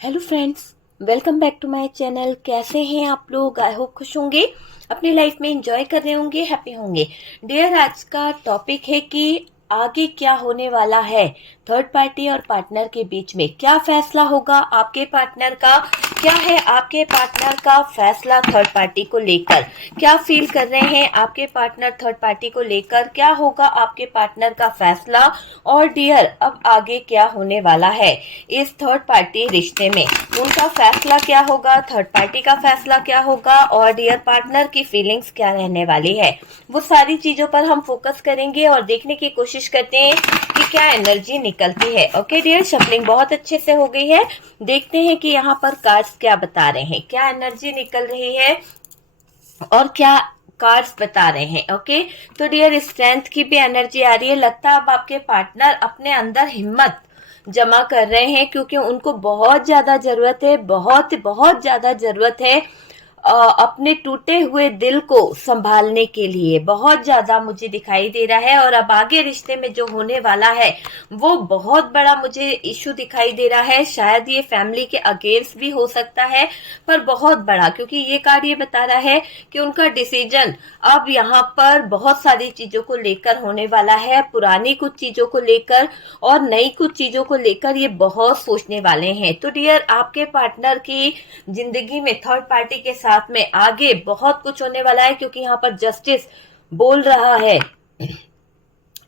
Hello friends, welcome back to my channel. कैसे हैं आप लोग? आई होप खुश होंगे, अपनी लाइफ में एंजॉय कर रहे होंगे, हैप्पी होंगे। डियर, आज का टॉपिक है कि आगे क्या होने वाला है थर्ड पार्टी और पार्टनर के बीच में। क्या फैसला होगा आपके पार्टनर का? क्या है आपके पार्टनर का फैसला थर्ड पार्टी को लेकर? क्या फील कर रहे हैं आपके पार्टनर थर्ड पार्टी को लेकर? क्या होगा आपके पार्टनर का फैसला? और डियर, अब आगे क्या होने वाला है इस थर्ड पार्टी रिश्ते में? उनका फैसला क्या होगा, थर्ड पार्टी का फैसला क्या होगा, और डियर पार्टनर की फीलिंग्स क्या रहने वाली है, वो सारी चीजों पर हम फोकस करेंगे और देखने की कोशिश करते हैं कि क्या एनर्जी निकलती है। ओके डियर, शफलिंग बहुत अच्छे से हो गई है। देखते हैं कि यहाँ पर कार्ड्स क्या बता रहे हैं, क्या एनर्जी निकल रही है और क्या कार्ड्स बता रहे हैं। ओके, तो डियर स्ट्रेंथ की भी एनर्जी आ रही है। लगता है अब आपके पार्टनर अपने अंदर हिम्मत जमा कर रहे हैं, क्योंकि उनको बहुत ज्यादा जरूरत है, बहुत बहुत ज्यादा जरूरत है अपने टूटे हुए दिल को संभालने के लिए। बहुत ज्यादा मुझे दिखाई दे रहा है। और अब आगे रिश्ते में जो होने वाला है वो बहुत बड़ा मुझे इशू दिखाई दे रहा है। शायद ये फैमिली के अगेंस्ट भी हो सकता है, पर बहुत बड़ा, क्योंकि ये कार्ड ये बता रहा है कि उनका डिसीजन अब यहाँ पर बहुत सारी चीजों को लेकर होने वाला है। पुरानी कुछ चीजों को लेकर और नई कुछ चीजों को लेकर ये बहुत सोचने वाले हैं। तो डियर, आपके पार्टनर की जिंदगी में थर्ड पार्टी के साथ में आगे बहुत कुछ होने वाला है, क्योंकि यहाँ पर जस्टिस बोल रहा है,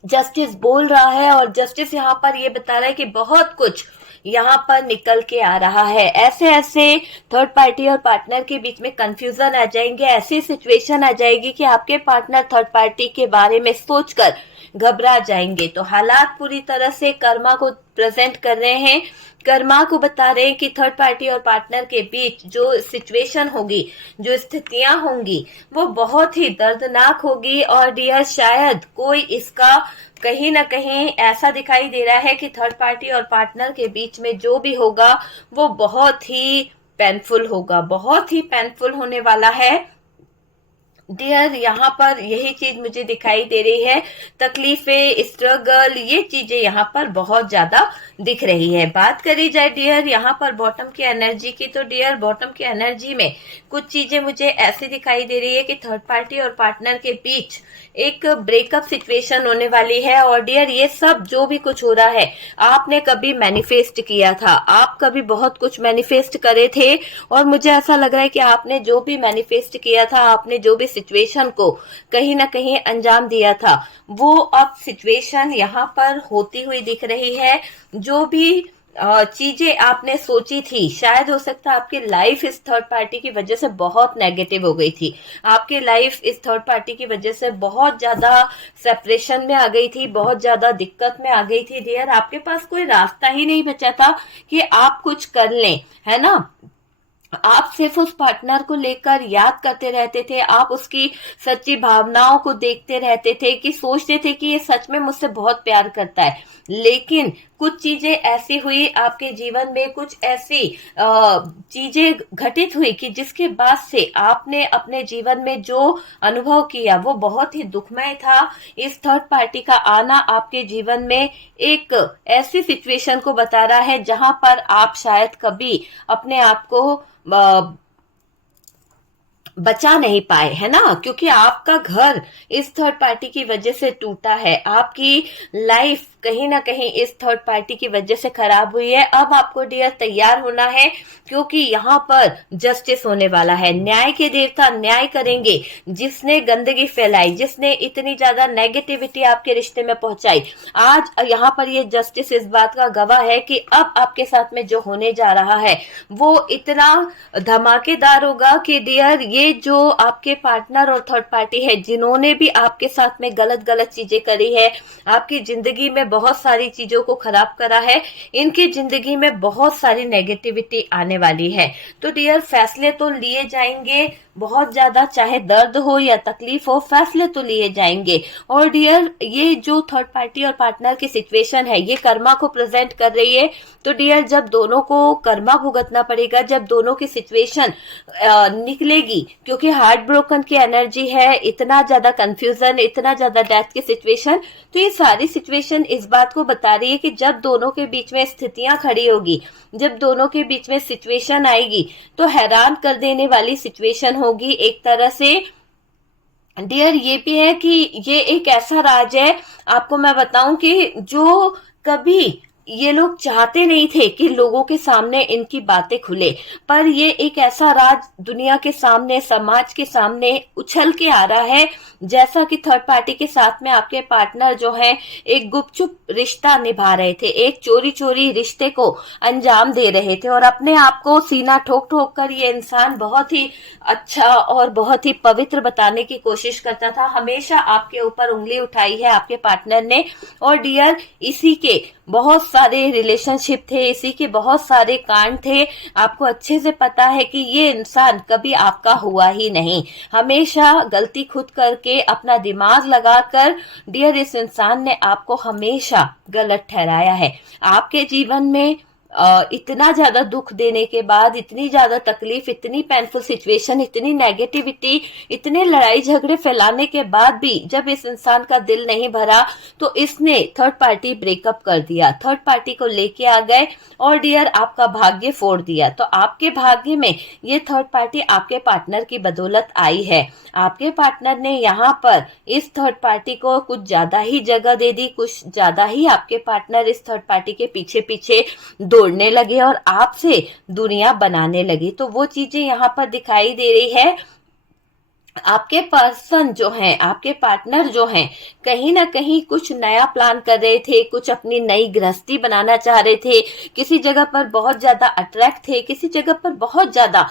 जस्टिस बोल रहा है। और जस्टिस यहाँ पर ये बता रहा है कि बहुत कुछ यहाँ पर निकल के आ रहा है। ऐसे ऐसे थर्ड पार्टी और पार्टनर के बीच में कंफ्यूजन आ जाएंगे, ऐसी सिचुएशन आ जाएगी कि आपके पार्टनर थर्ड पार्टी के बारे में सोचकर घबरा जाएंगे। तो हालात पूरी तरह से कर्मा को प्रेजेंट कर रहे हैं, कर्मा को बता रहे हैं कि थर्ड पार्टी और पार्टनर के बीच जो सिचुएशन होगी, जो स्थितियां होंगी, वो बहुत ही दर्दनाक होगी। और डियर, शायद कोई इसका कहीं ना कहीं ऐसा दिखाई दे रहा है कि थर्ड पार्टी और पार्टनर के बीच में जो भी होगा वो बहुत ही पेनफुल होगा, बहुत ही पेनफुल होने वाला है। डियर, यहाँ पर यही चीज मुझे दिखाई दे रही है। तकलीफें, स्ट्रगल, ये चीजें यहाँ पर बहुत ज्यादा दिख रही है। बात करी जाए डियर यहाँ पर बॉटम की एनर्जी की, तो डियर बॉटम की एनर्जी में कुछ चीजें मुझे ऐसी दिखाई दे रही है कि थर्ड पार्टी और पार्टनर के बीच एक ब्रेकअप सिचुएशन होने वाली है। और डियर, ये सब जो भी कुछ हो रहा है, आपने कभी मैनिफेस्ट किया था, आप कभी बहुत कुछ मैनिफेस्ट करे थे। और मुझे ऐसा लग रहा है कि आपने जो भी मैनिफेस्ट किया था, आपने जो भी सिचुएशन को कहीं ना कहीं अंजाम दिया था, वो अब सिचुएशन यहाँ पर होती हुई दिख रही है। जो भी चीजें आपने सोची थी, शायद हो सकता है आपकी लाइफ इस थर्ड पार्टी की वजह से बहुत नेगेटिव हो गई थी, आपकी लाइफ इस थर्ड पार्टी की वजह से बहुत ज्यादा सेपरेशन में आ गई थी, बहुत ज्यादा दिक्कत में आ गई थी। डियर, आपके पास कोई रास्ता ही नहीं बचा था कि आप कुछ कर लें, है ना। आप सिर्फ उस पार्टनर को लेकर याद करते रहते थे, आप उसकी सच्ची भावनाओं को देखते रहते थे, कि सोचते थे कि ये सच में मुझसे बहुत प्यार करता है। लेकिन कुछ चीजें ऐसी हुई आपके जीवन में, कुछ ऐसी चीजें घटित हुई कि जिसके बाद से आपने अपने जीवन में जो अनुभव किया वो बहुत ही दुखमय था। इस थर्ड पार्टी का आना आपके जीवन में एक ऐसी सिचुएशन को बता रहा है जहां पर आप शायद कभी अपने आप को बचा नहीं पाए, है ना, क्योंकि आपका घर इस थर्ड पार्टी की वजह से टूटा है, आपकी लाइफ कहीं ना कहीं इस थर्ड पार्टी की वजह से खराब हुई है। अब आपको डियर तैयार होना है, क्योंकि यहाँ पर जस्टिस होने वाला है। न्याय के देवता न्याय करेंगे। जिसने गंदगी फैलाई, जिसने इतनी ज्यादा नेगेटिविटी आपके रिश्ते में पहुंचाई, आज यहाँ पर ये जस्टिस इस बात का गवाह है कि अब आपके साथ में जो होने जा रहा है वो इतना धमाकेदार होगा कि डियर, ये जो आपके पार्टनर और थर्ड पार्टी है, जिन्होंने भी आपके साथ में गलत गलत चीजें करी है, आपकी जिंदगी में बहुत सारी चीजों को खराब करा है, इनकी जिंदगी में बहुत सारी नेगेटिविटी आने वाली है। तो डियर, फैसले तो लिए जाएंगे, बहुत ज्यादा, चाहे दर्द हो या तकलीफ हो, फैसले तो लिए जाएंगे। और डियर, ये जो थर्ड पार्टी और पार्टनर की सिचुएशन है, ये कर्मा को प्रेजेंट कर रही है। तो डियर, जब दोनों को कर्मा भुगतना पड़ेगा, जब दोनों की सिचुएशन निकलेगी, क्योंकि हार्ट ब्रोकन की एनर्जी है, इतना ज्यादा कंफ्यूजन, इतना ज्यादा डेथ की सिचुएशन, तो ये सारी सिचुएशन इस बात को बता रही है कि जब दोनों के बीच में स्थितियां खड़ी होगी, जब दोनों के बीच में सिचुएशन आएगी, तो हैरान कर देने वाली सिचुएशन होगी एक तरह से। डियर, ये भी है कि ये एक ऐसा राज है, आपको मैं बताऊं कि जो कभी ये लोग चाहते नहीं थे कि लोगों के सामने इनकी बातें खुले, पर ये एक ऐसा राज दुनिया के सामने, समाज के सामने उछल के आ रहा है। जैसा कि थर्ड पार्टी के साथ में आपके पार्टनर जो है एक गुपचुप रिश्ता निभा रहे थे, एक चोरी चोरी रिश्ते को अंजाम दे रहे थे, और अपने आप को सीना ठोक ठोक कर ये इंसान बहुत ही अच्छा और बहुत ही पवित्र बताने की कोशिश करता था। हमेशा आपके ऊपर उंगली उठाई है आपके पार्टनर ने। और डियर, इसी के बहुत सारे रिलेशनशिप थे, इसी के बहुत सारे कांड थे। आपको अच्छे से पता है कि ये इंसान कभी आपका हुआ ही नहीं, हमेशा गलती खुद करके अपना दिमाग लगाकर डियर इस इंसान ने आपको हमेशा गलत ठहराया है। आपके जीवन में इतना ज्यादा दुख देने के बाद, इतनी ज्यादा तकलीफ, इतनी पेनफुल सिचुएशन, इतनी नेगेटिविटी, इतने लड़ाई झगड़े फैलाने के बाद भी जब इस इंसान का दिल नहीं भरा, तो इसने थर्ड पार्टी ब्रेकअप कर दिया, थर्ड पार्टी को लेके आ गए और डियर आपका भाग्य फोड़ दिया। तो आपके भाग्य में ये थर्ड पार्टी आपके पार्टनर की बदौलत आई है। आपके पार्टनर ने यहाँ पर इस थर्ड पार्टी को कुछ ज्यादा ही जगह दे दी, कुछ ज्यादा ही आपके पार्टनर इस थर्ड पार्टी के पीछे पीछे दौड़ने लगे और आपसे दुनिया बनाने लगी। तो वो चीजें यहाँ पर दिखाई दे रही है। आपके पर्सन जो हैं, आपके पार्टनर जो हैं, कहीं ना कहीं कुछ नया प्लान कर रहे थे, कुछ अपनी नई गृहस्थी बनाना चाह रहे थे, किसी जगह पर बहुत ज्यादा अट्रैक्ट थे, किसी जगह पर बहुत ज्यादा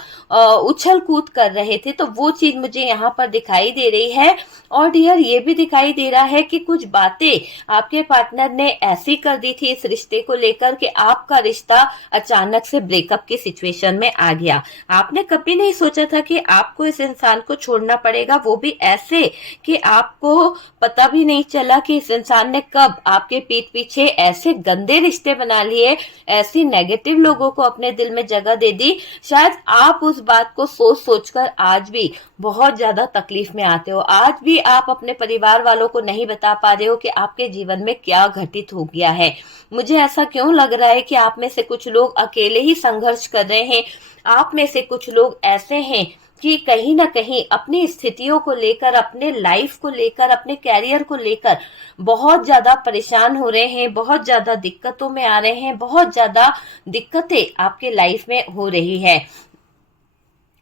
उछल कूद कर रहे थे। तो वो चीज मुझे यहाँ पर दिखाई दे रही है। और डियर, ये भी दिखाई दे रहा है कि कुछ बातें आपके पार्टनर ने ऐसी कर दी थी इस रिश्ते को लेकर कि आपका रिश्ता अचानक से ब्रेकअप की सिचुएशन में आ गया। आपने कभी नहीं सोचा था कि आपको इस इंसान को छोड़ना पड़ेगा, वो भी ऐसे कि आपको पता भी नहीं चला कि इस इंसान ने कब आपके पीठ पीछे ऐसे गंदे रिश्ते बना लिए, ऐसी नेगेटिव लोगों को अपने दिल में जगह दे दी। शायद आप उस बात को सोच सोचकर आज भी बहुत ज्यादा तकलीफ में आते हो, आज भी आप अपने परिवार वालों को नहीं बता पा रहे हो कि आपके जीवन में क्या घटित हो गया है। मुझे ऐसा क्यों लग रहा है कि आप में से कुछ लोग अकेले ही संघर्ष कर रहे हैं, आप में से कुछ लोग ऐसे हैं कि कहीं ना कहीं अपनी स्थितियों को लेकर, अपने लाइफ को लेकर, अपने कैरियर को लेकर बहुत ज्यादा परेशान हो रहे हैं, बहुत ज्यादा दिक्कतों में आ रहे हैं, बहुत ज्यादा दिक्कतें आपके लाइफ में हो रही है।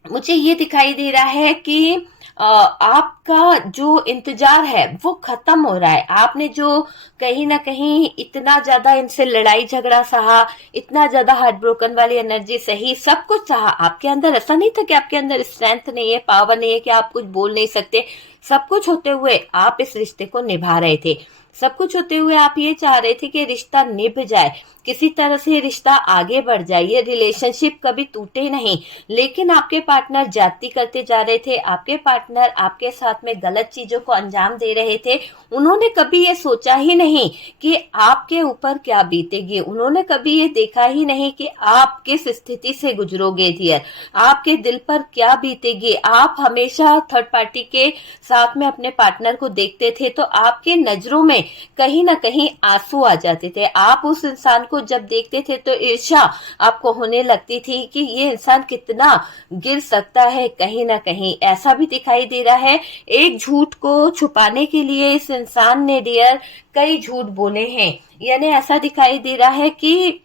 मुझे ये दिखाई दे रहा है कि आपका जो इंतजार है वो खत्म हो रहा है। आपने जो कहीं ना कहीं इतना ज्यादा इनसे लड़ाई झगड़ा सहा, इतना ज्यादा हार्ट ब्रोकन वाली एनर्जी सही, सब कुछ सहा, आपके अंदर ऐसा नहीं था कि आपके अंदर स्ट्रेंथ नहीं है, पावर नहीं है, कि आप कुछ बोल नहीं सकते। सब कुछ होते हुए आप इस रिश्ते को निभा रहे थे, सब कुछ होते हुए आप ये चाह रहे थे कि रिश्ता निभ जाए, किसी तरह से रिश्ता आगे बढ़ जाए, ये रिलेशनशिप कभी टूटे नहीं। लेकिन आपके पार्टनर जाती करते जा रहे थे, आपके पार्टनर आपके साथ में गलत चीजों को अंजाम दे रहे थे। उन्होंने कभी ये सोचा ही नहीं कि आपके ऊपर क्या बीतेगी, उन्होंने कभी ये देखा ही नहीं कि आप किस स्थिति से गुजरोगे डियर, आपके दिल पर क्या बीतेगी। आप हमेशा थर्ड पार्टी के साथ में अपने पार्टनर को देखते थे तो आपके नजरों में कहीं ना कहीं आंसू आ जाते थे। आप उस इंसान को जब देखते थे तो ईर्ष्या आपको होने लगती थी कि ये इंसान कितना गिर सकता है। कहीं ना कहीं ऐसा भी दिखाई दे रहा है, एक झूठ को छुपाने के लिए इस इंसान ने डियर कई झूठ बोले हैं। यानी ऐसा दिखाई दे रहा है कि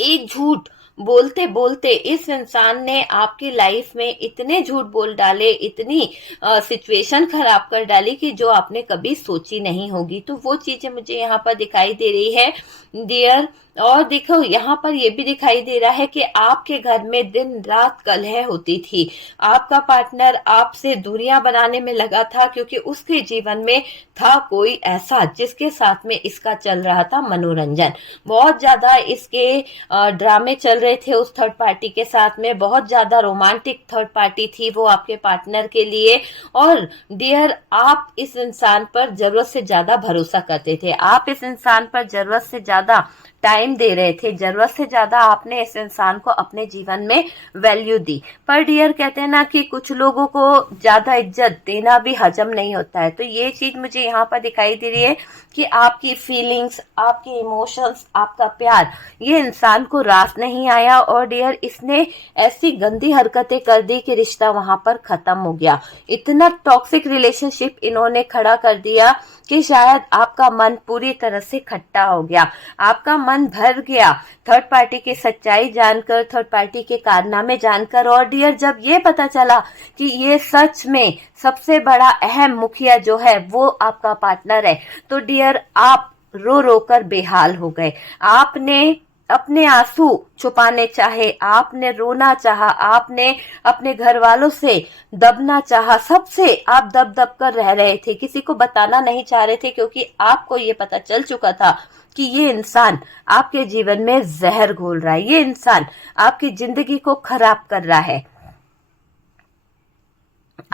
एक झूठ बोलते बोलते इस इंसान ने आपकी लाइफ में इतने झूठ बोल डाले, इतनी सिचुएशन खराब कर डाली कि जो आपने कभी सोची नहीं होगी। तो वो चीजें मुझे यहाँ पर दिखाई दे रही है डियर। और देखो यहाँ पर ये भी दिखाई दे रहा है कि आपके घर में दिन रात कलह होती थी। आपका पार्टनर आपसे दूरियां बनाने में लगा था, क्योंकि उसके जीवन में था कोई ऐसा जिसके साथ में इसका चल रहा था मनोरंजन। बहुत ज्यादा इसके ड्रामे चल रहे थे उस थर्ड पार्टी के साथ में। बहुत ज्यादा रोमांटिक थर्ड पार्टी थी वो आपके पार्टनर के लिए। और डियर, आप इस इंसान पर जरूरत से ज्यादा भरोसा करते थे। आप इस इंसान पर जरूरत से ज्यादा टाइम दे रहे थे। जरूरत से ज्यादा आपने इस इंसान को अपने जीवन में वैल्यू दी। पर डियर, कहते हैं ना कि कुछ लोगों को ज्यादा इज्जत देना भी हजम नहीं होता है। तो ये चीज मुझे यहाँ पर दिखाई दे रही है कि आपकी फीलिंग्स, आपके इमोशंस, आपका प्यार, ये इंसान को रास नहीं आया। और डियर, इसने ऐसी गंदी हरकतें कर दी कि रिश्ता वहां पर खत्म हो गया। इतना टॉक्सिक रिलेशनशिप इन्होंने खड़ा कर दिया कि शायद आपका मन पूरी तरह से खट्टा हो गया, आपका मन भर गया थर्ड पार्टी की सच्चाई जानकर, थर्ड पार्टी के कारनामे जानकर। और डियर, जब ये पता चला कि ये सच में सबसे बड़ा अहम मुखिया जो है वो आपका पार्टनर है, तो डियर, आप रो रो कर बेहाल हो गए। आपने अपने आंसू छुपाने चाहे, आपने रोना चाहा, आपने अपने घर वालों से दबना चाहा, सबसे आप दब दब कर रह रहे थे, किसी को बताना नहीं चाह रहे थे, क्योंकि आपको ये पता चल चुका था कि ये इंसान आपके जीवन में जहर घोल रहा है, ये इंसान आपकी जिंदगी को खराब कर रहा है।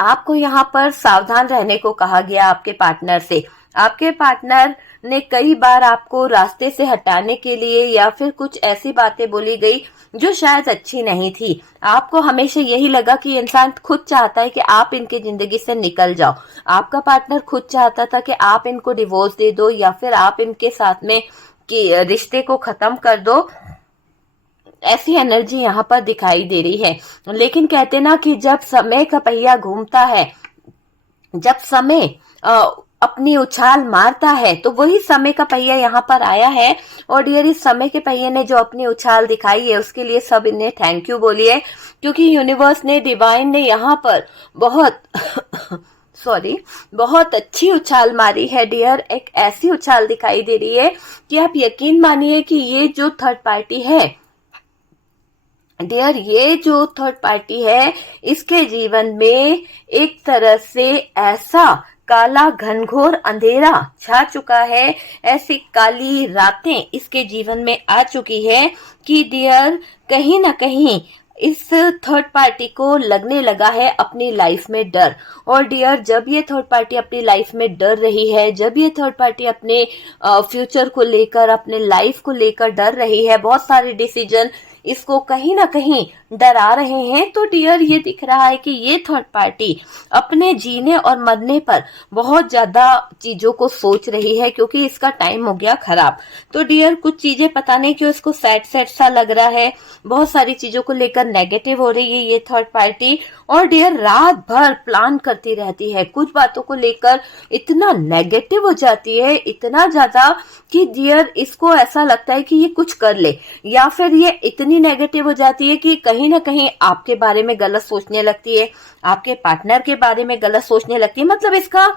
आपको यहाँ पर सावधान रहने को कहा गया आपके पार्टनर से। आपके पार्टनर ने कई बार आपको रास्ते से हटाने के लिए या फिर कुछ ऐसी बातें बोली गई जो शायद अच्छी नहीं थी। आपको हमेशा यही लगा कि इंसान खुद चाहता है कि आप इनकी जिंदगी से निकल जाओ। आपका पार्टनर खुद चाहता था कि आप इनको डिवोर्स दे दो या फिर आप इनके साथ में कि रिश्ते को खत्म कर दो। ऐसी एनर्जी यहाँ पर दिखाई दे रही है। लेकिन कहते ना कि जब समय का पहिया घूमता है, जब समय अपनी उछाल मारता है, तो वही समय का पहिया यहाँ पर आया है। और डियर, इस समय के पहिए ने जो अपनी उछाल दिखाई है उसके लिए सब इन्हें थैंक यू बोलिए, क्योंकि यूनिवर्स ने, डिवाइन ने यहाँ पर बहुत बहुत अच्छी उछाल मारी है डियर। एक ऐसी उछाल दिखाई दे रही है कि आप यकीन मानिए कि ये जो थर्ड पार्टी है डियर, ये जो थर्ड पार्टी है, इसके जीवन में एक तरह से ऐसा काला घनघोर अंधेरा छा चुका है, ऐसी काली रातें इसके जीवन में आ चुकी है कि डियर, कहीं ना कहीं इस थर्ड पार्टी को लगने लगा है अपनी लाइफ में डर। और डियर, जब ये थर्ड पार्टी अपनी लाइफ में डर रही है, जब ये थर्ड पार्टी अपने फ्यूचर को लेकर, अपने लाइफ को लेकर डर रही है, बहुत सारे डिसीजन इसको कहीं ना कहीं डरा रहे हैं, तो डियर, ये दिख रहा है कि ये थर्ड पार्टी अपने जीने और मरने पर बहुत ज्यादा चीजों को सोच रही है, क्योंकि इसका टाइम हो गया खराब। तो डियर, कुछ चीजें पता नहीं क्यों इसको सैड सैड सा लग रहा है, बहुत सारी चीजों को लेकर नेगेटिव हो रही है ये थर्ड पार्टी। और डियर, रात भर प्लान करती रहती है, कुछ बातों को लेकर इतना नेगेटिव हो जाती है, इतना ज्यादा कि डियर, इसको ऐसा लगता है कि ये कुछ कर ले, या फिर ये इतनी नेगेटिव हो जाती है कि कहीं ना कहीं आपके बारे में गलत सोचने लगती है, आपके पार्टनर के बारे में गलत सोचने लगती है। मतलब इसका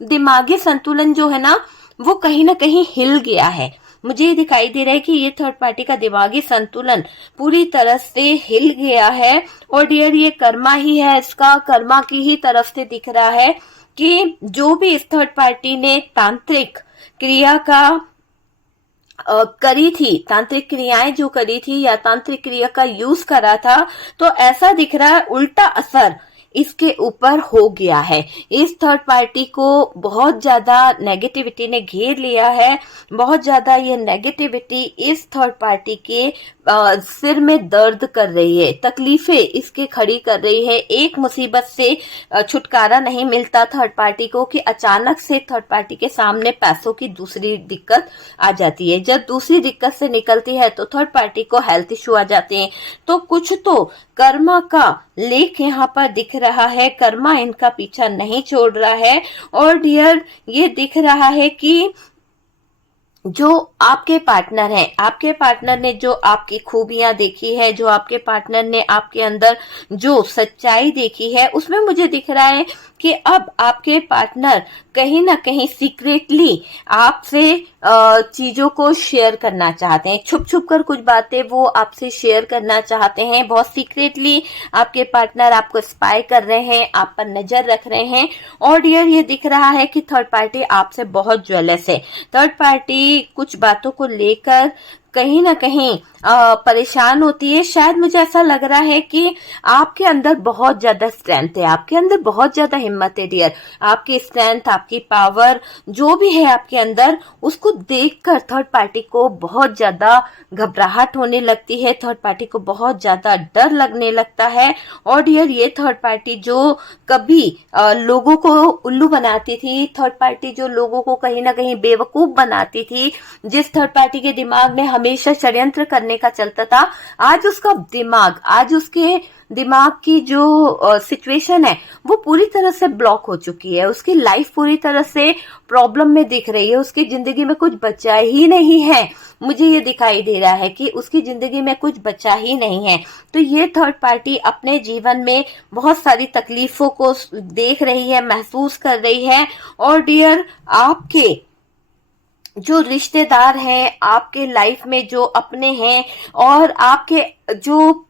दिमागी संतुलन जो है ना, वो कहीं ना कहीं हिल गया है। मुझे ये दिखाई दे रहा है कि ये थर्ड पार्टी का दिमागी संतुलन पूरी तरह से हिल गया है। और डियर, ये कर्मा ही है, इसका कर्मा की ही तरफ से दिख रहा है कि जो भी इस थर्ड पार्टी ने तांत्रिक क्रिया का करी थी, तांत्रिक क्रियाएं जो करी थी या तांत्रिक क्रिया का यूज करा था, तो ऐसा दिख रहा है उल्टा असर इसके ऊपर हो गया है। इस थर्ड पार्टी को बहुत ज्यादा नेगेटिविटी ने घेर लिया है, बहुत ज्यादा ये नेगेटिविटी इस थर्ड पार्टी के सिर में दर्द कर रही है, तकलीफें इसके खड़ी कर रही है। एक मुसीबत से छुटकारा नहीं मिलता थर्ड पार्टी को कि अचानक से थर्ड पार्टी के सामने पैसों की दूसरी दिक्कत आ जाती है। जब दूसरी दिक्कत से निकलती है तो थर्ड पार्टी को हेल्थ इश्यू आ जाते हैं। तो कुछ तो कर्मा का लेख यहाँ पर दिख रहा है, कर्मा इनका पीछा नहीं छोड़ रहा है। और डियर, ये दिख रहा है कि जो आपके पार्टनर हैं, आपके पार्टनर ने जो आपकी खूबियां देखी है, जो आपके पार्टनर ने आपके अंदर जो सच्चाई देखी है, उसमें मुझे दिख रहा है कि अब आपके पार्टनर कहीं ना कहीं सीक्रेटली आपसे चीजों को शेयर करना चाहते हैं। छुप छुप कर कुछ बातें वो आपसे शेयर करना चाहते हैं। बहुत सीक्रेटली आपके पार्टनर आपको स्पाई कर रहे हैं, आप पर नजर रख रहे हैं। और डियर, ये दिख रहा है कि थर्ड पार्टी आपसे बहुत ज्वेलस है। थर्ड पार्टी कुछ बातों को लेकर कहीं ना कहीं परेशान होती है। शायद मुझे ऐसा लग रहा है कि आपके अंदर बहुत ज्यादा स्ट्रेंथ है, आपके अंदर बहुत ज्यादा हिम्मत है डियर। आपकी स्ट्रेंथ, आपकी पावर जो भी है आपके अंदर, उसको देखकर थर्ड पार्टी को बहुत ज्यादा घबराहट होने लगती है, थर्ड पार्टी को बहुत ज्यादा डर लगने लगता है। और डियर, ये थर्ड पार्टी जो कभी लोगों को उल्लू बनाती थी, थर्ड पार्टी जो लोगों को कहीं ना कहीं बेवकूफ बनाती थी, जिस थर्ड पार्टी के दिमाग में हमेशा षड्यंत्र करने का चलता था, आज उसका दिमाग, आज उसके दिमाग की जो सिचुएशन है वो पूरी तरह से ब्लॉक हो चुकी है। उसकी लाइफ पूरी तरह से प्रॉब्लम में दिख रही है, उसकी जिंदगी में कुछ बचा ही नहीं है। मुझे ये दिखाई दे रहा है कि उसकी जिंदगी में कुछ बचा ही नहीं है। तो ये थर्ड पार्टी अपने जीवन में बहुत सारी तकलीफों को देख रही है, महसूस कर रही है। और डियर, आपके जो रिश्तेदार हैं, आपके लाइफ में जो अपने हैं, और आपके जो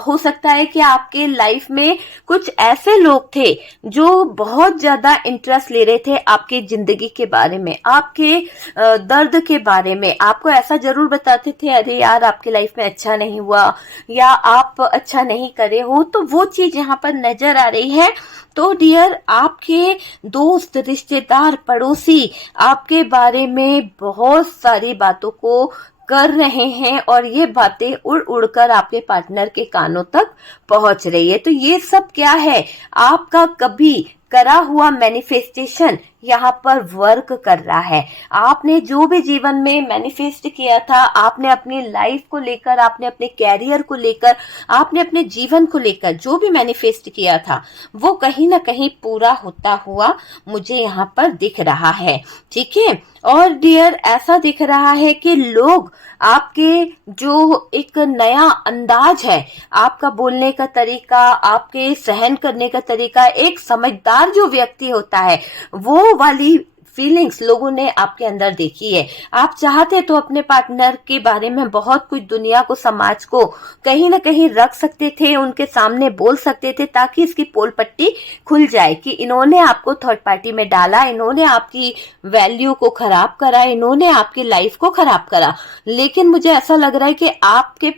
हो सकता है कि आपके लाइफ में कुछ ऐसे लोग थे जो बहुत ज्यादा इंटरेस्ट ले रहे थे आपकी जिंदगी के बारे में, आपके दर्द के बारे में। आपको ऐसा जरूर बताते थे, अरे यार आपकी लाइफ में अच्छा नहीं हुआ, या आप अच्छा नहीं करे हो, तो वो चीज यहाँ पर नजर आ रही है। तो डियर, आपके दोस्त, रिश्तेदार, पड़ोसी आपके बारे में बहुत सारी बातों को कर रहे हैं, और ये बातें उड़ उड़कर आपके पार्टनर के कानों तक पहुंच रही है। तो ये सब क्या है? आपका कभी करा हुआ मैनिफेस्टेशन यहाँ पर वर्क कर रहा है। आपने जो भी जीवन में मैनिफेस्ट किया था, आपने अपनी लाइफ को लेकर, आपने अपने कैरियर को लेकर, आपने अपने जीवन को लेकर जो भी मैनिफेस्ट किया था, वो कहीं ना कहीं पूरा होता हुआ मुझे यहाँ पर दिख रहा है। ठीक है। और डियर, ऐसा दिख रहा है कि लोग आपके जो एक नया अंदाज है, आपका बोलने का तरीका, आपके सहन करने का तरीका, एक समझदार जो व्यक्ति होता है, वो वाली फीलिंग्स लोगों ने आपके अंदर देखी है। आप चाहते तो अपने पार्टनर के बारे में बहुत कुछ दुनिया को, समाज को कहीं ना कहीं रख सकते थे, उनके सामने बोल सकते थे, ताकि इसकी पोल पट्टी खुल जाए कि इन्होंने आपको थर्ड पार्टी में डाला, इन्होंने आपकी वैल्यू को खराब करा, इन्होंने आपकी लाइफ को खराब करा। लेकिन मुझे ऐसा लग रहा है कि आपके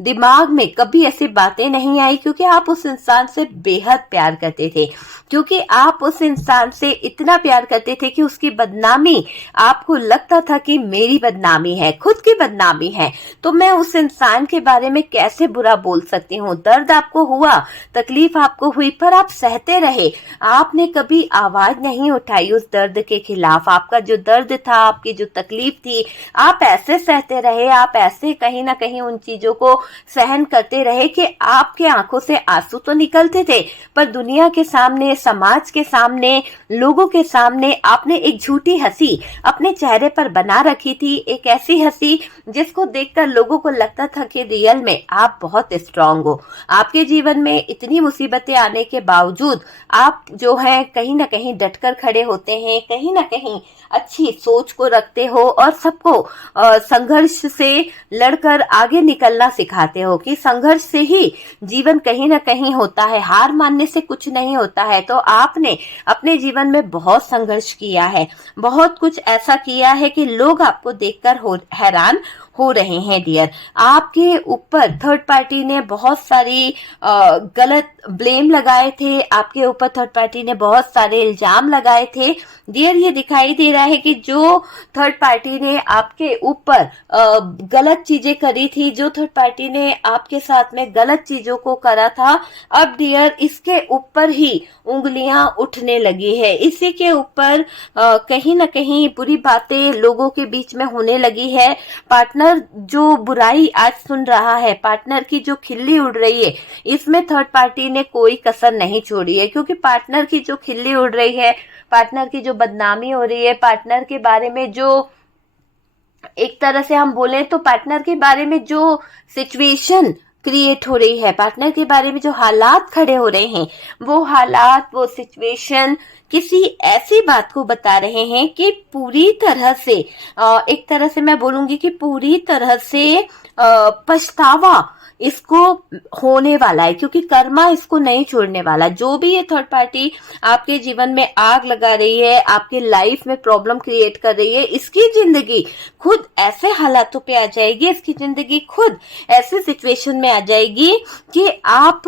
दिमाग में कभी ऐसी बातें नहीं आई, क्योंकि आप उस इंसान से बेहद प्यार करते थे, क्योंकि आप उस इंसान से इतना प्यार करते थे कि उसकी बदनामी, आपको लगता था कि मेरी बदनामी है, खुद की बदनामी है, तो मैं उस इंसान के बारे में कैसे बुरा बोल सकती हूँ। दर्द आपको हुआ, तकलीफ आपको हुई, पर आप सहते रहे, आपने कभी आवाज नहीं उठाई उस दर्द के खिलाफ। आपका जो दर्द था, आपकी जो तकलीफ थी, आप ऐसे सहते रहे, आप ऐसे कहीं ना कहीं उन चीजों को सहन करते रहे कि आपके आंखों से आंसू तो निकलते थे, पर दुनिया के सामने, समाज के सामने, लोगों के सामने आपने एक झूठी हंसी अपने चेहरे पर बना रखी थी, एक ऐसी हंसी जिसको देखकर लोगों को लगता था कि रियल में आप बहुत स्ट्रांग हो। आपके जीवन में इतनी मुसीबतें आने के बावजूद आप जो है कहीं ना कहीं डटकर खड़े होते हैं, कहीं ना कहीं अच्छी सोच को रखते हो, और सबको संघर्ष से लड़कर आगे निकलना सिखाते हो कि संघर्ष से ही जीवन कहीं ना कहीं होता है, हार मानने से कुछ नहीं होता है। तो आपने अपने जीवन में बहुत संघर्ष किया है, बहुत कुछ ऐसा किया है कि लोग आपको देखकर हैरान हो रहे हैं डियर। आपके ऊपर थर्ड पार्टी ने बहुत सारी गलत ब्लेम लगाए थे, आपके ऊपर थर्ड पार्टी ने बहुत सारे इल्जाम लगाए थे डियर। ये दिखाई दे रहा है कि जो थर्ड पार्टी ने आपके ऊपर गलत चीजें करी थी, जो थर्ड पार्टी ने आपके साथ में गलत चीजों को करा था, अब डियर इसके ऊपर ही उंगलियां उठने लगी है, इसी के ऊपर कहीं ना कहीं बुरी बातें लोगों के बीच में होने लगी है। पार्टनर जो बुराई आज सुन रहा है, पार्टनर की जो खिल्ली उड़ रही है, इसमें थर्ड पार्टी ने कोई कसर नहीं छोड़ी है, क्योंकि पार्टनर की जो खिल्ली उड़ रही है, पार्टनर की जो बदनामी हो रही है, पार्टनर के बारे में जो एक तरह से हम बोले तो पार्टनर के बारे में जो सिचुएशन क्रिएट हो रही है, पार्टनर के बारे में जो हालात खड़े हो रहे हैं, वो हालात, वो सिचुएशन किसी ऐसी बात को बता रहे हैं कि पूरी तरह से एक तरह से मैं बोलूंगी कि पूरी तरह से पछतावा इसको होने वाला है, क्योंकि कर्मा इसको नहीं छोड़ने वाला। जो भी ये थर्ड पार्टी आपके जीवन में आग लगा रही है, आपके लाइफ में प्रॉब्लम क्रिएट कर रही है, इसकी जिंदगी खुद ऐसे हालातों पे आ जाएगी, इसकी जिंदगी खुद ऐसे सिचुएशन में आ जाएगी कि आप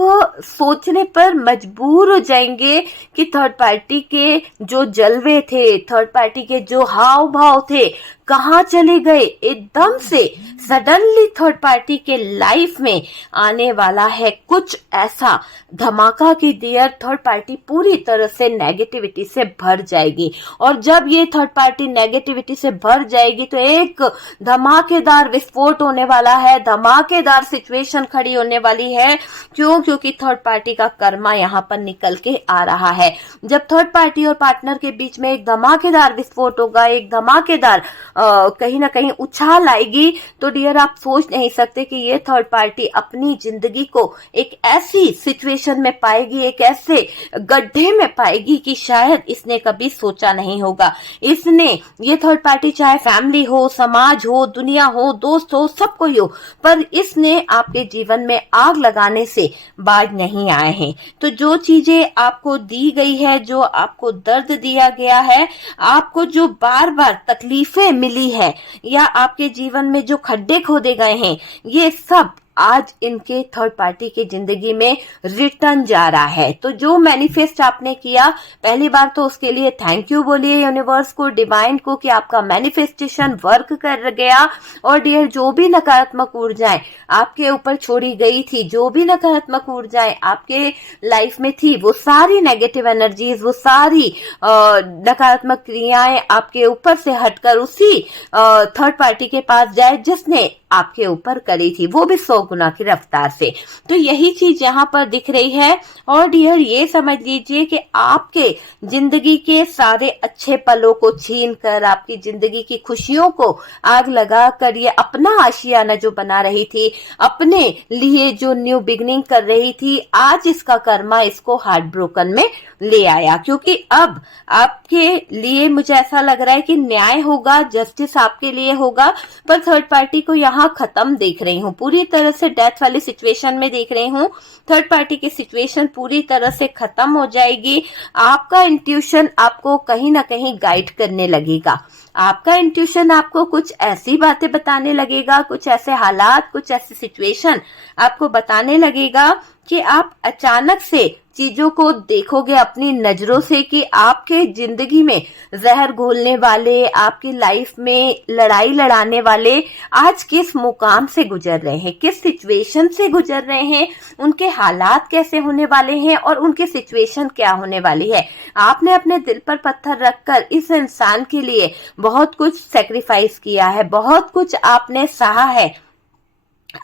सोचने पर मजबूर हो जाएंगे कि थर्ड पार्टी के जो जलवे थे, थर्ड पार्टी के जो हाव भाव थे, कहाँ चले गए। एकदम से सडनली थर्ड पार्टी के लाइफ में आने वाला है कुछ ऐसा धमाका की देयर, थर्ड पार्टी पूरी तरह से नेगेटिविटी से भर जाएगी। और जब ये थर्ड पार्टी नेगेटिविटी से भर जाएगी तो एक धमाकेदार विस्फोट होने वाला है, धमाकेदार सिचुएशन खड़ी होने वाली है। क्यों? क्योंकि थर्ड पार्टी का कर्मा यहाँ पर निकल के आ रहा है। जब थर्ड पार्टी और पार्टनर के बीच में एक धमाकेदार विस्फोट होगा, एक धमाकेदार कहीं ना कहीं उछाल आएगी, तो डियर आप सोच नहीं सकते कि ये थर्ड पार्टी अपनी जिंदगी को एक ऐसी सिचुएशन में पाएगी, एक ऐसे गड्ढे में पाएगी कि शायद इसने कभी सोचा नहीं होगा। इसने, ये थर्ड पार्टी चाहे फैमिली हो, समाज हो, दुनिया हो, दोस्त हो, सब कोई हो, पर इसने आपके जीवन में आग लगाने से बाज नहीं आए हैं। तो जो चीजें आपको दी गई है, जो आपको दर्द दिया गया है, आपको जो बार बार तकलीफें मिली है, या आपके जीवन में जो खड्डे खोदे गए हैं, ये सब आज इनके थर्ड पार्टी की जिंदगी में रिटर्न जा रहा है। तो जो मैनिफेस्ट आपने किया, पहली बार तो उसके लिए थैंक यू बोलिए यूनिवर्स को, डिवाइन को, कि आपका मैनिफेस्टेशन वर्क कर गया। और डियर जो भी नकारात्मक ऊर्जाएं आपके ऊपर छोड़ी गई थी, जो भी नकारात्मक ऊर्जाएं आपके लाइफ में थी, वो सारी नेगेटिव एनर्जीज, वो सारी नकारात्मक क्रियाएं आपके ऊपर से हटकर उसी थर्ड पार्टी के पास जाए जिसने आपके ऊपर करी थी, वो भी 100 गुना की रफ्तार से। तो यही चीज यहाँ पर दिख रही है। और डियर ये समझ लीजिए कि आपके जिंदगी के सारे अच्छे पलों को छीन कर, आपकी जिंदगी की खुशियों को आग लगा कर, ये अपना आशियाना जो बना रही थी, अपने लिए जो न्यू बिगनिंग कर रही थी, आज इसका कर्मा इसको हार्ट ब्रोकन में ले आया। क्योंकि अब आपके लिए मुझे ऐसा लग रहा है कि न्याय होगा, जस्टिस आपके लिए होगा, पर थर्ड पार्टी को यहाँ खत्म देख रही हूँ, पूरी तरह से डेथ वाली सिचुएशन में देख रही हूँ। थर्ड पार्टी की सिचुएशन पूरी तरह से खत्म हो जाएगी। आपका इंट्यूशन आपको कहीं ना कहीं गाइड करने लगेगा, आपका इंट्यूशन आपको कुछ ऐसी बातें बताने लगेगा, कुछ ऐसे हालात, कुछ ऐसी सिचुएशन आपको बताने लगेगा कि आप अचानक से चीजों को देखोगे अपनी नजरों से कि आपके जिंदगी में जहर घोलने वाले, आपकी लाइफ में लड़ाई लड़ाने वाले आज किस मुकाम से गुजर रहे हैं, किस सिचुएशन से गुजर रहे हैं, उनके हालात कैसे होने वाले हैं और उनकी सिचुएशन क्या होने वाली है। आपने अपने दिल पर पत्थर रखकर इस इंसान के लिए बहुत कुछ सेक्रीफाइस किया है, बहुत कुछ आपने सहा है।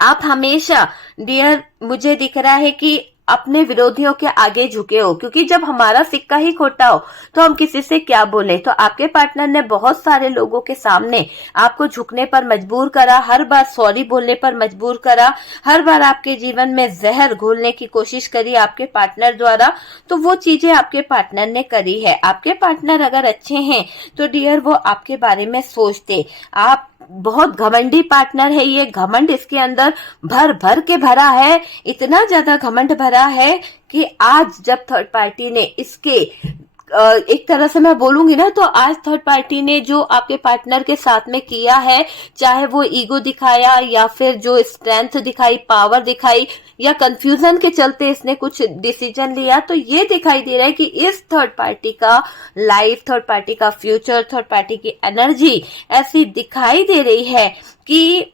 आप हमेशा डियर, मुझे दिख रहा है कि अपने विरोधियों के आगे झुके हो, क्योंकि जब हमारा सिक्का ही खोटा हो तो हम किसी से क्या बोले। तो आपके पार्टनर ने बहुत सारे लोगों के सामने आपको झुकने पर मजबूर करा, हर बार सॉरी बोलने पर मजबूर करा, हर बार आपके जीवन में जहर घोलने की कोशिश करी आपके पार्टनर द्वारा। तो वो चीजें आपके पार्टनर ने करी है। आपके पार्टनर अगर अच्छे हैं तो डियर वो आपके बारे में सोचते। आप बहुत घमंडी पार्टनर है, ये घमंड इसके अंदर भर भर के भरा है, इतना ज्यादा घमंड भरा है कि आज जब थर्ड पार्टी ने इसके एक तरह से मैं बोलूंगी ना, तो आज थर्ड पार्टी ने जो आपके पार्टनर के साथ में किया है, चाहे वो ईगो दिखाया या फिर जो स्ट्रेंथ दिखाई, पावर दिखाई, या कंफ्यूजन के चलते इसने कुछ डिसीजन लिया, तो ये दिखाई दे रहा है कि इस थर्ड पार्टी का लाइफ, थर्ड पार्टी का फ्यूचर, थर्ड पार्टी की एनर्जी ऐसी दिखाई दे रही है कि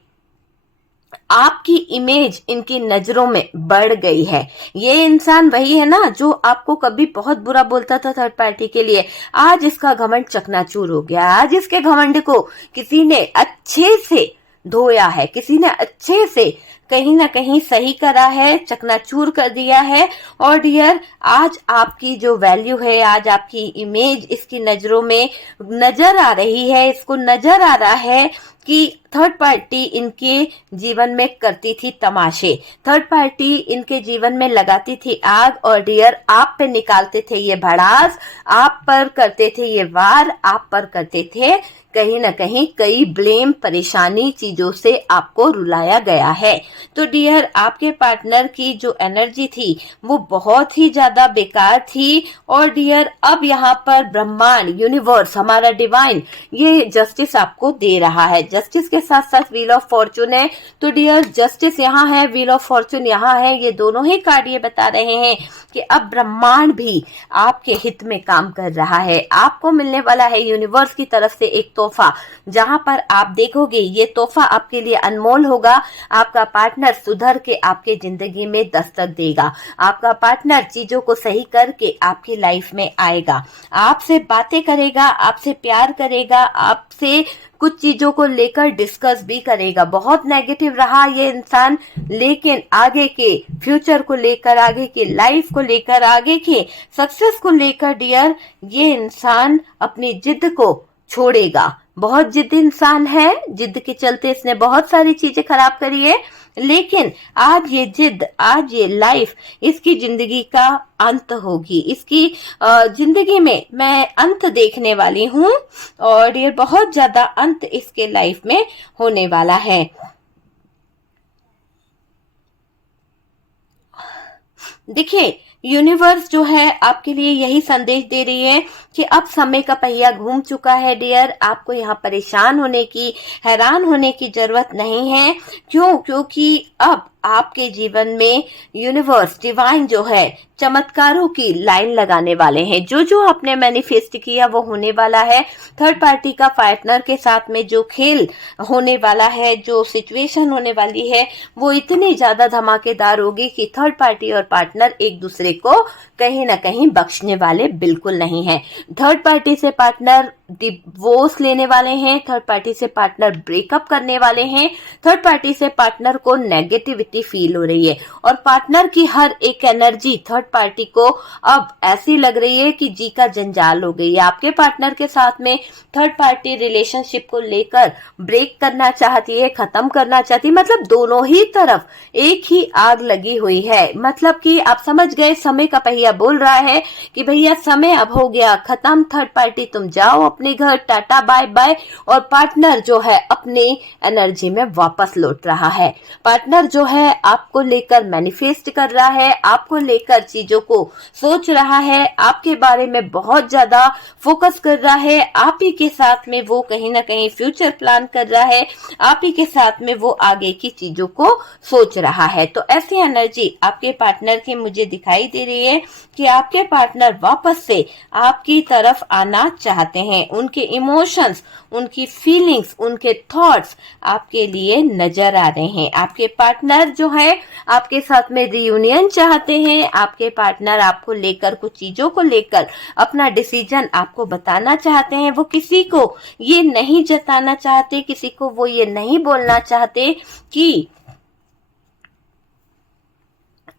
आपकी इमेज इनकी नजरों में बढ़ गई है। ये इंसान वही है ना जो आपको कभी बहुत बुरा बोलता था थर्ड पार्टी के लिए, आज इसका घमंड चकनाचूर हो गया। आज इसके घमंड को किसी ने अच्छे से धोया है, किसी ने अच्छे से कहीं ना कहीं सही करा है, चकनाचूर कर दिया है। और डियर, आज आपकी जो वैल्यू है, आज आपकी इमेज इसकी नजरों में नजर आ रही है, इसको नजर आ रहा है कि थर्ड पार्टी इनके जीवन में करती थी तमाशे, थर्ड पार्टी इनके जीवन में लगाती थी आग, और डियर आप पे निकालते थे ये भड़ास, आप पर करते थे ये वार, आप पर करते थे कहीं ना कहीं कई ब्लेम, परेशानी, चीजों से आपको रुलाया गया है। तो डियर, आपके पार्टनर की जो एनर्जी थी वो बहुत ही ज्यादा बेकार थी। और डियर, अब यहाँ पर ब्रह्मांड, यूनिवर्स, हमारा डिवाइन ये जस्टिस आपको दे रहा है। जस्टिस के साथ साथ व्हील ऑफ फॉर्चून है। तो डियर, जस्टिस यहाँ है, व्हील ऑफ फॉर्चून यहाँ है, ये दोनों ही कार्ड ये बता रहे हैं कि अब ब्रह्मांड भी आपके हित में काम कर रहा है। आपको मिलने वाला है यूनिवर्स की तरफ से एक तोहफा, जहां पर आप देखोगे ये तोहफा आपके लिए अनमोल होगा। आपका पार्टनर सुधर के आपके जिंदगी में दस्तक देगा, आपका पार्टनर चीजों को सही करके आपकी लाइफ में आएगा, आपसे बातें करेगा, आपसे प्यार करेगा, आपसे कुछ चीजों को लेकर डिस्कस भी करेगा। बहुत नेगेटिव रहा ये इंसान, लेकिन आगे के फ्यूचर को लेकर, आगे की लाइफ को लेकर, आगे के सक्सेस को लेकर डियर, ये इंसान अपनी जिद को छोड़ेगा। बहुत जिद्दी इंसान है, जिद के चलते इसने बहुत सारी चीजें खराब करी है, लेकिन आज ये जिद, आज ये लाइफ इसकी जिंदगी का अंत होगी। इसकी जिंदगी में मैं अंत देखने वाली हूँ, और ये बहुत ज्यादा अंत इसके लाइफ में होने वाला है। देखिए, यूनिवर्स जो है आपके लिए यही संदेश दे रही है कि अब समय का पहिया घूम चुका है डियर। आपको यहाँ परेशान होने की, हैरान होने की जरूरत नहीं है। क्यों? क्योंकि अब आपके जीवन में यूनिवर्स, डिवाइन जो है, चमत्कारों की लाइन लगाने वाले हैं। जो जो आपने मैनिफेस्ट किया वो होने वाला है। थर्ड पार्टी का पार्टनर के साथ में जो खेल होने वाला है, जो सिचुएशन होने वाली है, वो इतनी ज्यादा धमाकेदार होगी कि थर्ड पार्टी और पार्टनर एक दूसरे को कहीं ना कहीं बख्शने वाले बिल्कुल नहीं है। थर्ड पार्टी से पार्टनर डिवोर्स लेने वाले हैं, थर्ड पार्टी से पार्टनर ब्रेकअप करने वाले हैं, थर्ड पार्टी से पार्टनर को नेगेटिविटी फील हो रही है, और पार्टनर की हर एक एनर्जी थर्ड पार्टी को अब ऐसी लग रही है कि जी का जंजाल हो गई है। आपके पार्टनर के साथ में थर्ड पार्टी रिलेशनशिप को लेकर ब्रेक करना चाहती है, खत्म करना चाहती है, मतलब दोनों ही तरफ एक ही आग लगी हुई है। मतलब कि आप समझ गए, समय का पहिया बोल रहा है कि भैया समय अब हो गया खत्म, थर्ड पार्टी तुम जाओ अपने घर, टाटा बाय बाय। और पार्टनर जो है अपनी एनर्जी में वापस लौट रहा है। पार्टनर जो है आपको लेकर मैनिफेस्ट कर रहा है, आपको लेकर चीजों को सोच रहा है, आपके बारे में बहुत ज्यादा फोकस कर रहा है, आप ही के साथ में वो कहीं ना कहीं फ्यूचर प्लान कर रहा है, आप ही के साथ में वो आगे की चीजों को सोच रहा है। तो ऐसी एनर्जी आपके पार्टनर की मुझे दिखाई दे रही है कि आपके पार्टनर वापस से आपकी तरफ आना चाहते हैं। उनके इमोशंस, उनकी फीलिंग्स, उनके थॉट्स आपके लिए नजर आ रहे हैं। आपके पार्टनर जो है आपके साथ में रियूनियन चाहते हैं। आपके पार्टनर आपको लेकर, कुछ चीजों को लेकर अपना डिसीजन आपको बताना चाहते हैं। वो किसी को ये नहीं जताना चाहते, किसी को वो ये नहीं बोलना चाहते कि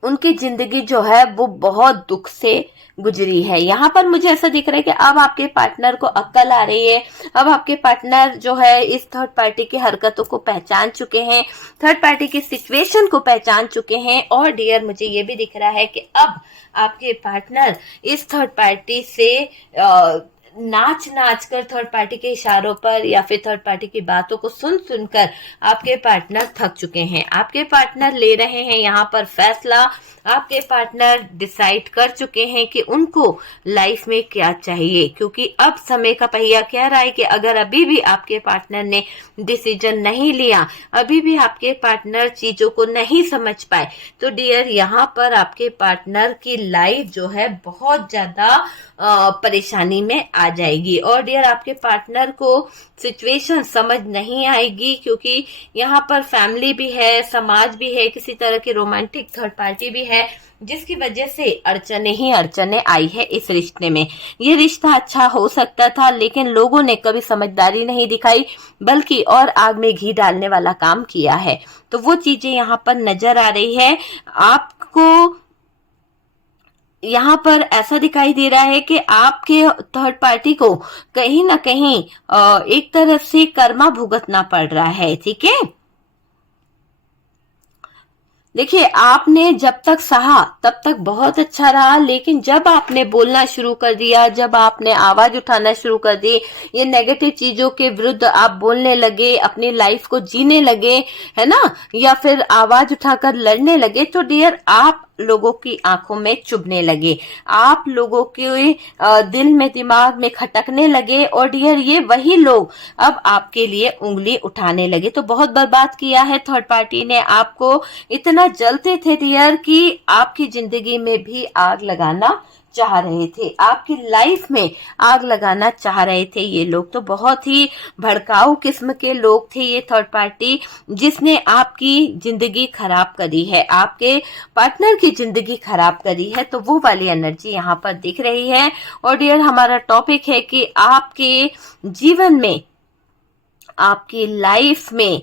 उनकी जिंदगी जो है वो बहुत दुख से गुजरी है। यहाँ पर मुझे ऐसा दिख रहा है कि अब आपके पार्टनर को अक्ल आ रही है। अब आपके पार्टनर जो है इस थर्ड पार्टी की हरकतों को पहचान चुके हैं, थर्ड पार्टी की सिचुएशन को पहचान चुके हैं। और डियर, मुझे ये भी दिख रहा है कि अब आपके पार्टनर इस थर्ड पार्टी से नाच नाच कर, थर्ड पार्टी के इशारों पर या फिर थर्ड पार्टी की बातों को सुन सुनकर आपके पार्टनर थक चुके हैं। आपके पार्टनर ले रहे हैं यहाँ पर फैसला। आपके पार्टनर डिसाइड कर चुके हैं कि उनको लाइफ में क्या चाहिए, क्योंकि अब समय का पहिया कह रहा है कि अगर अभी भी आपके पार्टनर ने डिसीजन नहीं लिया, अभी भी आपके पार्टनर चीजों को नहीं समझ पाए, तो डियर यहाँ पर आपके पार्टनर की लाइफ जो है बहुत ज्यादा परेशानी में आ जाएगी। और डियर आपके पार्टनर को सिचुएशन समझ नहीं आएगी, क्योंकि यहाँ पर फैमिली भी है, समाज भी है, किसी तरह की रोमांटिक थर्ड पार्टी भी है, जिसकी वजह से अड़चने ही अड़चने आई है इस रिश्ते में। ये रिश्ता अच्छा हो सकता था, लेकिन लोगों ने कभी समझदारी नहीं दिखाई, बल्कि और आग में घी डालने वाला काम किया है। तो वो चीजें यहाँ पर नजर आ रही है। आपको यहाँ पर ऐसा दिखाई दे रहा है कि आपके थर्ड पार्टी को कहीं ना कहीं एक तरफ से कर्मा भुगतना पड़ रहा है। ठीक है, देखिए आपने जब तक सहा तब तक बहुत अच्छा रहा, लेकिन जब आपने बोलना शुरू कर दिया, जब आपने आवाज उठाना शुरू कर दी, ये नेगेटिव चीजों के विरुद्ध आप बोलने लगे, अपनी लाइफ को जीने लगे, है ना, या फिर आवाज उठाकर लड़ने लगे, तो डियर आप लोगों की आंखों में चुभने लगे, आप लोगों के दिल में दिमाग में खटकने लगे, और डियर ये वही लोग अब आपके लिए उंगली उठाने लगे। तो बहुत बर्बाद किया है थर्ड पार्टी ने आपको, इतना जलते थे डियर कि आपकी जिंदगी में भी आग लगाना चाह रहे थे, आपकी लाइफ में आग लगाना चाह रहे थे। ये लोग तो बहुत ही भड़काऊ किस्म के लोग थे, ये थर्ड पार्टी, जिसने आपकी जिंदगी खराब करी है, आपके पार्टनर की जिंदगी खराब करी है। तो वो वाली एनर्जी यहाँ पर दिख रही है। और डियर हमारा टॉपिक है कि आपके जीवन में, आपकी लाइफ में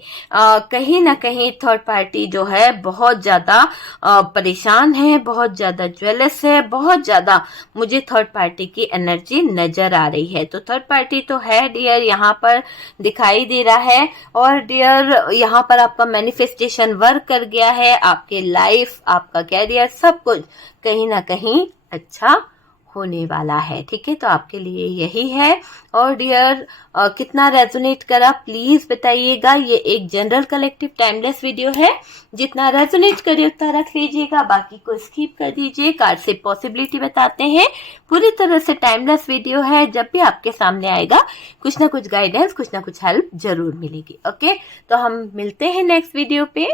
कहीं ना कहीं थर्ड पार्टी जो है बहुत ज्यादा परेशान है, बहुत ज्यादा ज्वेलस है, बहुत ज्यादा मुझे थर्ड पार्टी की एनर्जी नजर आ रही है। तो थर्ड पार्टी तो है डियर, यहाँ पर दिखाई दे रहा है। और डियर यहाँ पर आपका मैनिफेस्टेशन वर्क कर गया है, आपके लाइफ, आपका कैरियर, सब कुछ कहीं ना कहीं अच्छा होने वाला है। ठीक है, तो आपके लिए यही है। और डियर कितना रेजोनेट करा प्लीज बताइएगा। ये एक जनरल कलेक्टिव टाइमलेस वीडियो है, जितना रेजोनेट करे उतना रख लीजिएगा, बाकी को स्किप कर दीजिए। कार्ड से पॉसिबिलिटी बताते हैं, पूरी तरह से टाइमलेस वीडियो है, जब भी आपके सामने आएगा कुछ ना कुछ गाइडेंस, कुछ ना कुछ हेल्प जरूर मिलेगी। ओके, तो हम मिलते हैं नेक्स्ट वीडियो पे।